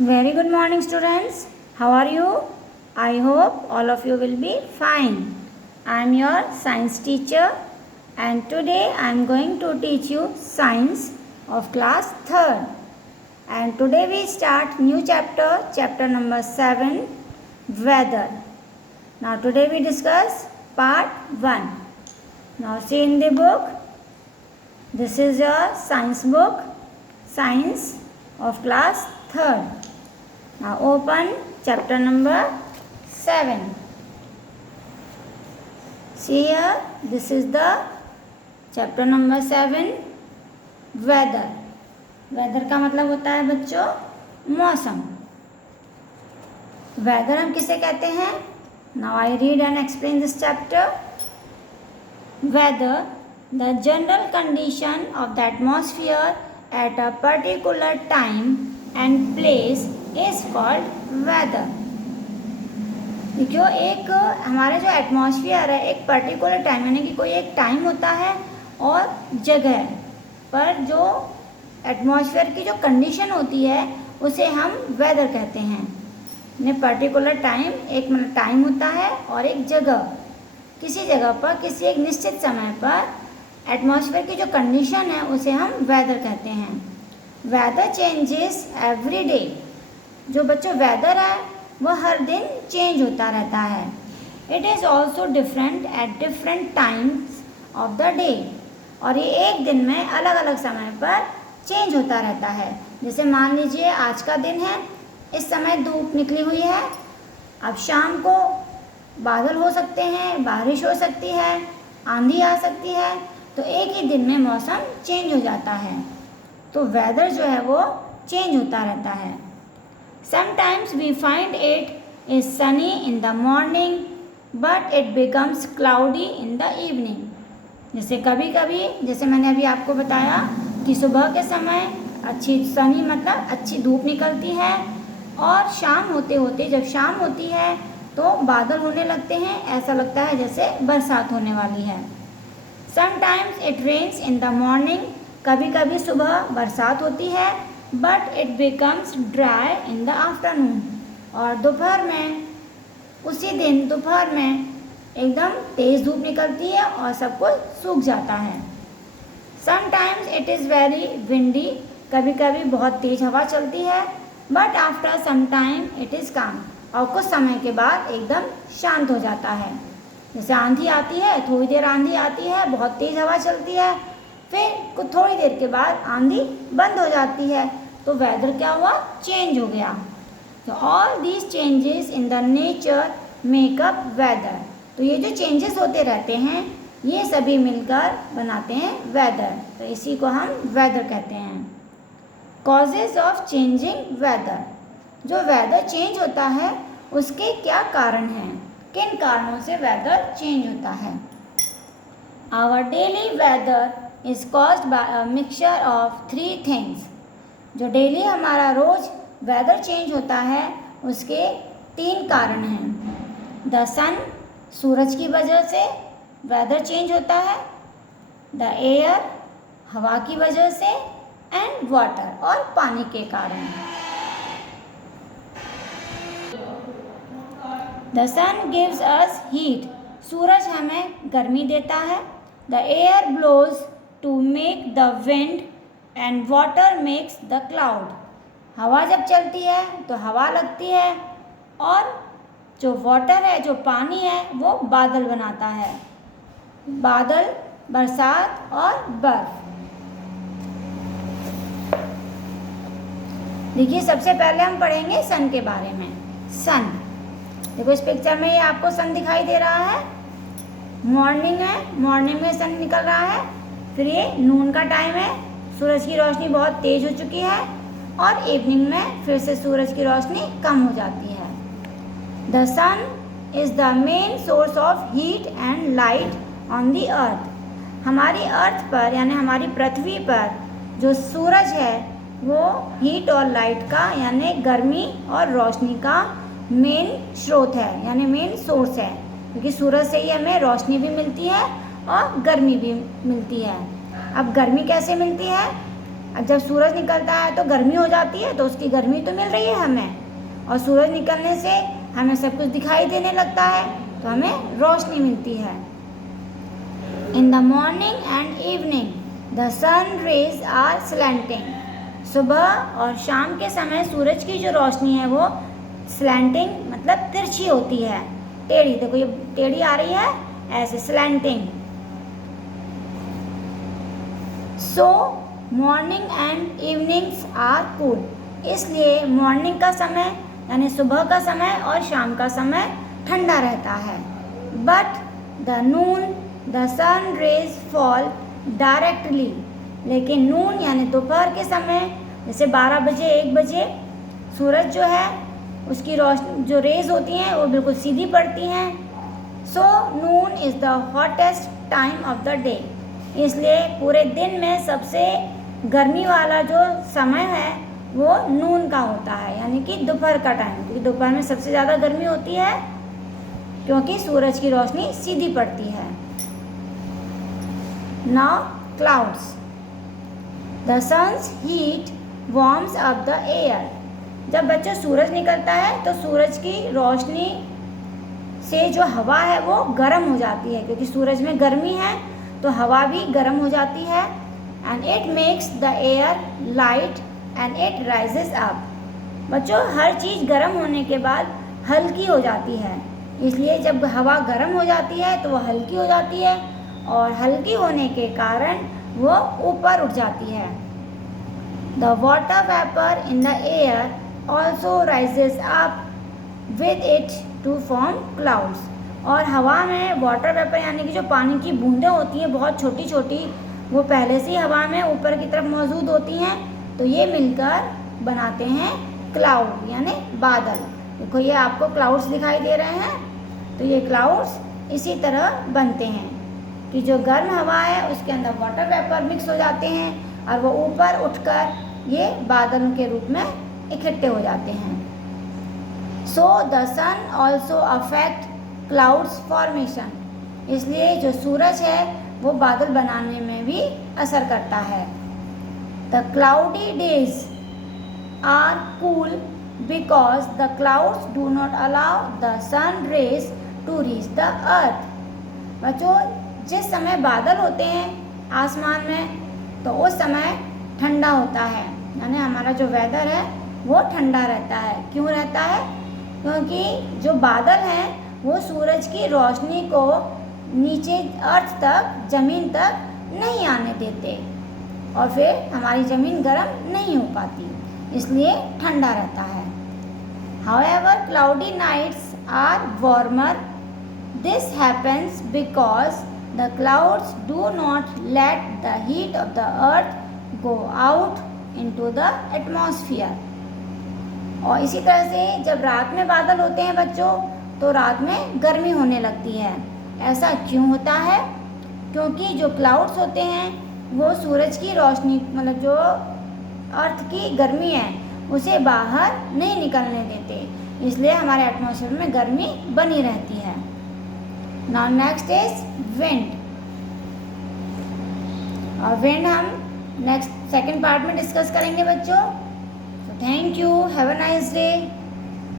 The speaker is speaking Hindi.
Very good morning, students. How are you? I hope all of you will be fine. I am your science teacher, and today I am going to teach you science of class 3rd. And today we start new chapter number 7, weather. Now today we discuss part 1. Now see in the book. This is your science book, science of class 3rd. Now open chapter number 7. See here, this is the chapter number 7, weather. weather का मतलब होता है बच्चों मौसम. weather हम किसे कहते हैं? Now I read and explain this chapter. Weather, the general condition of the atmosphere at a particular time and place is called weather. देखियो, एक हमारे जो एटमॉस्फेयर है एक पर्टिकुलर टाइम यानी कि कोई एक टाइम होता है और जगह पर जो एटमॉस्फेयर की जो कंडीशन होती है उसे हम वेदर कहते हैं. यानी पर्टिकुलर टाइम, एक मतलब टाइम होता है और एक जगह, किसी जगह पर किसी एक निश्चित समय पर एटमॉस्फेयर की जो कंडीशन है उसे हम वेदर कहते हैं. Weather changes every day. जो बच्चों वेदर है वह हर दिन चेंज होता रहता है. It is also different at different times of the day. और ये एक दिन में अलग अलग समय पर चेंज होता रहता है. जैसे मान लीजिए आज का दिन है, इस समय धूप निकली हुई है. अब शाम को बादल हो सकते हैं, बारिश हो सकती है, आंधी आ सकती है. तो एक ही दिन में मौसम चेंज हो जाता है. तो वेदर जो है वो चेंज होता रहता है. Sometimes we find it is sunny in the morning, but it becomes cloudy in the evening. जैसे कभी कभी, जैसे मैंने अभी आपको बताया कि सुबह के समय अच्छी सनी मतलब अच्छी धूप निकलती है और शाम होते होते जब शाम होती है तो बादल होने लगते हैं. ऐसा लगता है जैसे बरसात होने वाली है. Sometimes it rains in the morning. कभी कभी सुबह बरसात होती है, but it becomes dry in the afternoon. और दोपहर में, उसी दिन दोपहर में एकदम तेज़ धूप निकलती है और सब कुछ सूख जाता है. Sometimes it is very windy. कभी कभी बहुत तेज़ हवा चलती है, but after some time it is calm. और कुछ समय के बाद एकदम शांत हो जाता है. जैसे आंधी आती है, थोड़ी देर आंधी आती है, बहुत तेज़ हवा चलती है, फिर कुछ थोड़ी देर के बाद आंधी बंद हो जाती है. तो वेदर क्या हुआ? चेंज हो गया. तो all these changes in the nature make up weather. तो ये जो चेंजेस होते रहते हैं ये सभी मिलकर बनाते हैं वेदर. तो इसी को हम वेदर कहते हैं. Causes of changing weather. जो वेदर चेंज होता है उसके क्या कारण हैं? किन कारणों से वेदर चेंज होता है? Our daily weather is caused by a mixture of 3 things. जो डेली हमारा रोज़ वेदर चेंज होता है उसके 3 कारण हैं. द सन, सूरज की वजह से वेदर चेंज होता है. द एयर, हवा की वजह से. एंड वाटर, और पानी के कारण. The sun gives us heat. सूरज हमें गर्मी देता है. The air blows to make the wind and water makes the cloud. हवा जब चलती है तो हवा लगती है और जो वाटर है, जो पानी है, वो बादल बनाता है. बादल, बरसात और बर्फ. देखिए सबसे पहले हम पढ़ेंगे सन के बारे में. सन, देखो इस पिक्चर में ये आपको सन दिखाई दे रहा है. मॉर्निंग है, मॉर्निंग में सन निकल रहा है. फिर ये नून का टाइम है, सूरज की रोशनी बहुत तेज़ हो चुकी है और इवनिंग में फिर से सूरज की रोशनी कम हो जाती है. The sun is the main source of heat and light on the earth. हमारी अर्थ पर यानी हमारी पृथ्वी पर जो सूरज है वो हीट और लाइट का यानी गर्मी और रोशनी का मेन स्रोत है यानी मेन सोर्स है. क्योंकि सूरज से ही हमें रोशनी भी मिलती है और गर्मी भी मिलती है. अब गर्मी कैसे मिलती है? अब जब सूरज निकलता है तो गर्मी हो जाती है, तो उसकी गर्मी तो मिल रही है हमें, और सूरज निकलने से हमें सब कुछ दिखाई देने लगता है, तो हमें रोशनी मिलती है। In the morning and evening the sun rays are slanting. सुबह और शाम के समय सूरज की जो रोशनी है वो स्लैंटिंग मतलब तिरछी होती है, टेढ़ी। देखो ये टेढ़ी आ रही है ऐसे, slanting. So morning and evenings are cool. इसलिए मॉर्निंग का समय यानी सुबह का समय और शाम का समय ठंडा रहता है। But the noon the sun rays fall directly. लेकिन नून यानी दोपहर के समय, जैसे 12 बजे 1 बजे सूरज जो है उसकी रोशनी जो रेज होती हैं वो बिल्कुल सीधी पड़ती हैं। So noon is the hottest time of the day. इसलिए पूरे दिन में सबसे गर्मी वाला जो समय है वो नून का होता है, यानी कि दोपहर का टाइम, क्योंकि दोपहर में सबसे ज़्यादा गर्मी होती है क्योंकि सूरज की रोशनी सीधी पड़ती है। Now clouds. The sun's heat warms up the air. जब बच्चों सूरज निकलता है तो सूरज की रोशनी से जो हवा है वो गर्म हो जाती है, क्योंकि सूरज में गर्मी है तो हवा भी गर्म हो जाती है। And it makes the air light and it rises up. बच्चों हर चीज़ गर्म होने के बाद हल्की हो जाती है, इसलिए जब हवा गर्म हो जाती है तो वो हल्की हो जाती है, और हल्की होने के कारण वो ऊपर उठ जाती है। The water vapour in the air also rises up with it to form clouds. और हवा में वाटर वेपर यानी कि जो पानी की बूंदें होती हैं बहुत छोटी छोटी, वो पहले से ही हवा में ऊपर की तरफ मौजूद होती हैं, तो ये मिलकर बनाते हैं क्लाउड यानी बादल। देखो ये आपको क्लाउड्स दिखाई दे रहे हैं, तो ये क्लाउड्स इसी तरह बनते हैं कि जो गर्म हवा है उसके अंदर वाटर वेपर मिक्स हो जाते हैं और वो ऊपर उठकर ये बादलों के रूप में इकट्ठे हो जाते हैं। So the sun also affect clouds formation. इसलिए जो सूरज है वो बादल बनाने में भी असर करता है। The cloudy days are cool because the clouds do not allow the sun rays to reach the earth. बच्चों जिस समय बादल होते हैं आसमान में तो उस समय ठंडा होता है, यानी हमारा जो वेदर है वो ठंडा रहता है। क्यों रहता है? क्योंकि जो बादल हैं वो सूरज की रोशनी को नीचे अर्थ तक, ज़मीन तक नहीं आने देते, और फिर हमारी ज़मीन गर्म नहीं हो पाती, इसलिए ठंडा रहता है। However, cloudy nights are warmer. This happens because the clouds do not let the heat of the earth go out into the atmosphere. और इसी तरह से जब रात में बादल होते हैं बच्चों तो रात में गर्मी होने लगती है। ऐसा क्यों होता है? क्योंकि जो क्लाउड्स होते हैं वो सूरज की रोशनी मतलब जो अर्थ की गर्मी है उसे बाहर नहीं निकलने देते, इसलिए हमारे एटमॉस्फेयर में गर्मी बनी रहती है। Now next is wind. और विंड हम नेक्स्ट सेकंड पार्ट में डिस्कस करेंगे बच्चों। So thank you. Have a nice day.